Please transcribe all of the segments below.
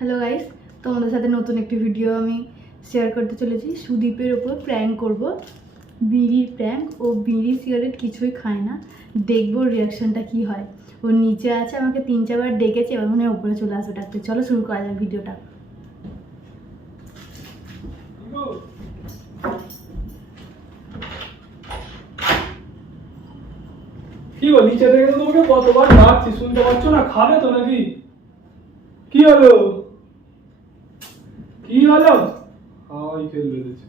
Hello guys তোমাদের সাথে নতুন একটি ভিডিও আমি শেয়ার করতে চলেছি। সুদীপের ওপর প্র্যাঙ্ক করব। বিড়ির প্র্যাঙ্ক ও বিড়ি সিগারেট কিছুই খায় না। দেখব রিয়াকশানটা কি হয়। ও নিচে আছে, আমাকে তিন চারবার ডেকেছে, এবার মনে হয় ওপরে চলে আসবে ডাকতে চলো শুরু করা যাক ভিডিওটা তোমাকে কি হলো? কি হলো? হাওয়াই খেল বেঁধেছে।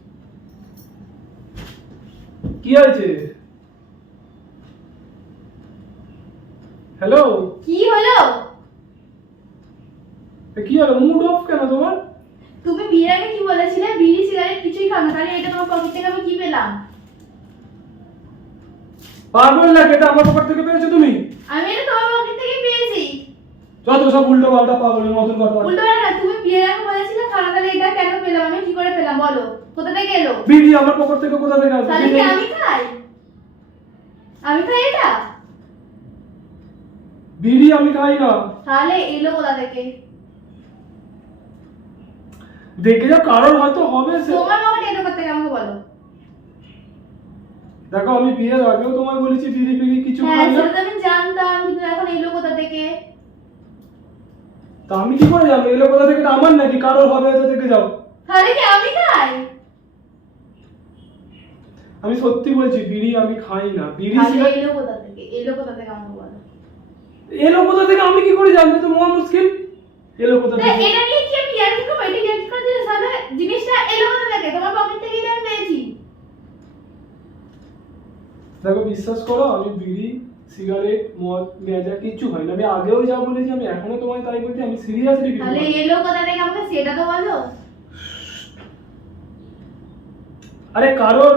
কি হয়েছে? হ্যালো কি হলো? কি হলো? মুড অফ কেন তোমার? তুমি বিয়ের আগে কি বলেছিলে? বিড়ি সিগারেট কিছুই খাও না। তাহলে এটা তোমার পকেট থেকে আমি কি পেলাম? পাগল না এটা আমার পকেট থেকে পেয়েছ তুমি? আমি এটা তোমার পকেট থেকে পেয়েছি। যত সব উল্টো পাল্টা পাগলের মতন কথা উল্টো না তুমি বিয়ের আগে বলেছিলে খানা তাহলে এটা কেন পেলাম আমি কি করে পেলাম বলো কোথা থেকে এলো? বিড়ি আমার পকেট থেকে কোথা থেকে আসবে তাহলে কি আমি খাই? আমি খাই এটা? বিড়ি আমি খাই না। তাহলে এলো কোথা থেকে? দেখে যাও কারোর হয়তো হবে সে। তোমার পকেটে এলো কোথা থেকে আমাকে বলো। দেখো আমি বিয়ের আগেও তোমায় বলেছি বিড়ি ফিড়ি কিছু হ্যাঁ খাই না। সেটা আমি জানতাম কিন্তু এখন এলো কোথা থেকে? তা আমি কি করে জানব? এগুলো কোথা থেকে? আমার নাকি? কারোর হবে হয়তো দেখে যাও। তাহলে কি আমি খাই? আমি সত্যি বলছি বিড়ি আমি খাই না। বিড়ি এলো কোথা থেকে? এলো কোথা থেকে আমাকে বলো? এলো কোথা থেকে? আমি কি করে জানব? তো মহা মুশকিল। এলো কোথা থেকে? এটা নিয়ে কি আমি ইয়ার কি করব এটা ইয়ার করে দিলে তাহলে জিনিসটা এলো কোথা থেকে? তোমার পকেট থেকেই তো আমি পেয়েছি। দেখো বিশ্বাস করো আমি বিড়ি সিগারেট মদ মেজা কিচ্ছু খাই না। আমি আগেও যা বলেছি আমি এখনও তোমায় তাই বলছি আমি সিরিয়াসলি কিছু তাহলে এলো কোথা থেকে আমাকে? সেটা তো বলো। আরে কারোর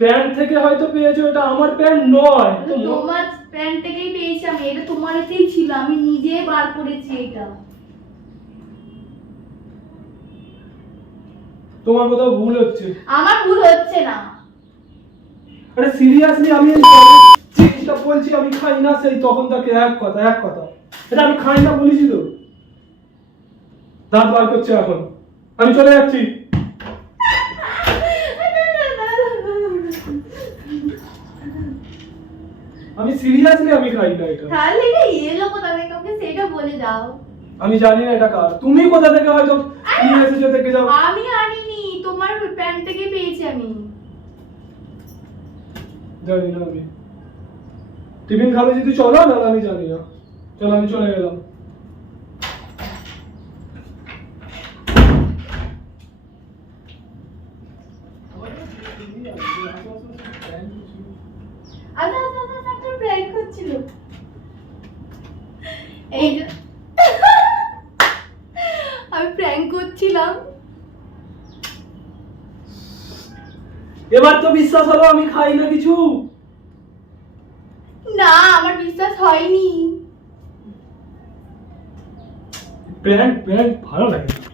প্যান্ট থেকে হয়তো পেয়েছ এটা আমার প্যান্ট নয়। তোমার প্যান্ট থেকেই পেয়েছি আমি এটা তোমার এতেই ছিল আমি নিজে বার করেছি এটা। তোমার কোথাও ভুল হচ্ছে। আমার ভুল হচ্ছে না। আরে সিরিয়াসলি আমি জিনিসটা বলছি আমি খাই না সেই তখন তাকে এক কথা এক কথা। এটা আমি খাই না বলেছি তো। দাঁত বার করছে এখন। আমি চলে যাচ্ছি আমি সিরিয়াসলি আমি খাই না এটা। তাহলে এটা এলো কোথা থেকে? আমাকে সেটা বলে দাও। আমি জানি না এটা কার। তুমি কোথা থেকে হয়তো নিয়ে এসেছ থেকে যাও। আমি আনিনি তোমার প্যান্ট থেকে পেয়েছি আমি। জানি না আমি। টিফিন খাবে যদি চলো না আমি জানি না। চলো আমি চলে গেলাম। আচ্ছা আচ্ছা আচ্ছা আচ্ছা, একটা প্র্যাঙ্ক হচ্ছিল এই যে আমি প্র্যাঙ্ক করছিলাম। এবার তো বিশ্বাস হলো আমি খাই না কিছু। না আমার বিশ্বাস হয়নি। প্যান্ট প্যান্ট ভালো লাগে।